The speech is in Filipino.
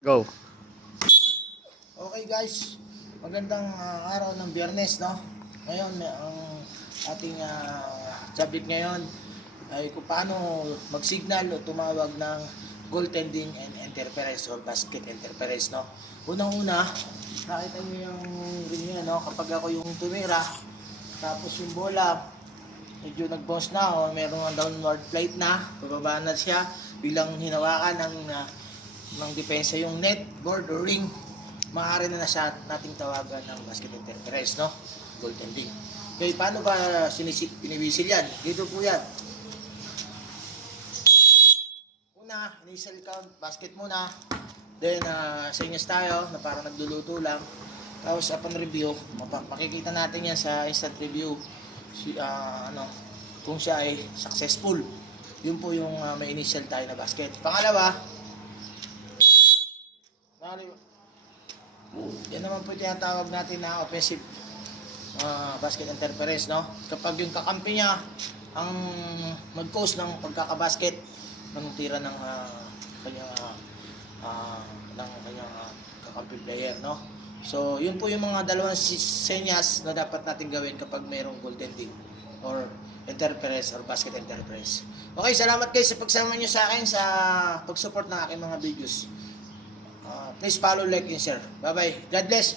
Go. Okay guys, magandang araw ng Biyernes, no? Ngayon, ang ating subject ngayon ay kung paano mag-signal o tumawag ng goaltending and interference or basket interference, no? Unang-una, nakita niyo yung ganyan, no? Kapag ako yung tumira, tapos yung bola, medyo nag-bounce na o meron ng downward flight na, bababa na siya, bilang hinawakan ng depensa yung net, board or ring, maaari na siya nating tawagan ng basket interference, no? Goaltending. Okay, paano ba piniwisil yan? Dito po yan. Una, initial count, basket muna. Then, senyas tayo na parang nagluluto lang. Tapos, upon review, makikita natin yan sa instant review. Kung siya ay successful. Yun po yung may initial tayo na basket. Pangalawa, yan naman po tinatawag natin na offensive basket interference, no? Kapag yung kakampi niya ang mag-cause ng pagkakabasket ng tira ng kanyang kakampi player, no? So, yun po yung mga dalawang senyas na dapat natin gawin kapag mayroong goaltending or interference or basket interference. Okay, salamat guys sa pagsama nyo sa akin sa pag-support ng aking mga videos. Please follow, like, and share. Bye-bye. God bless.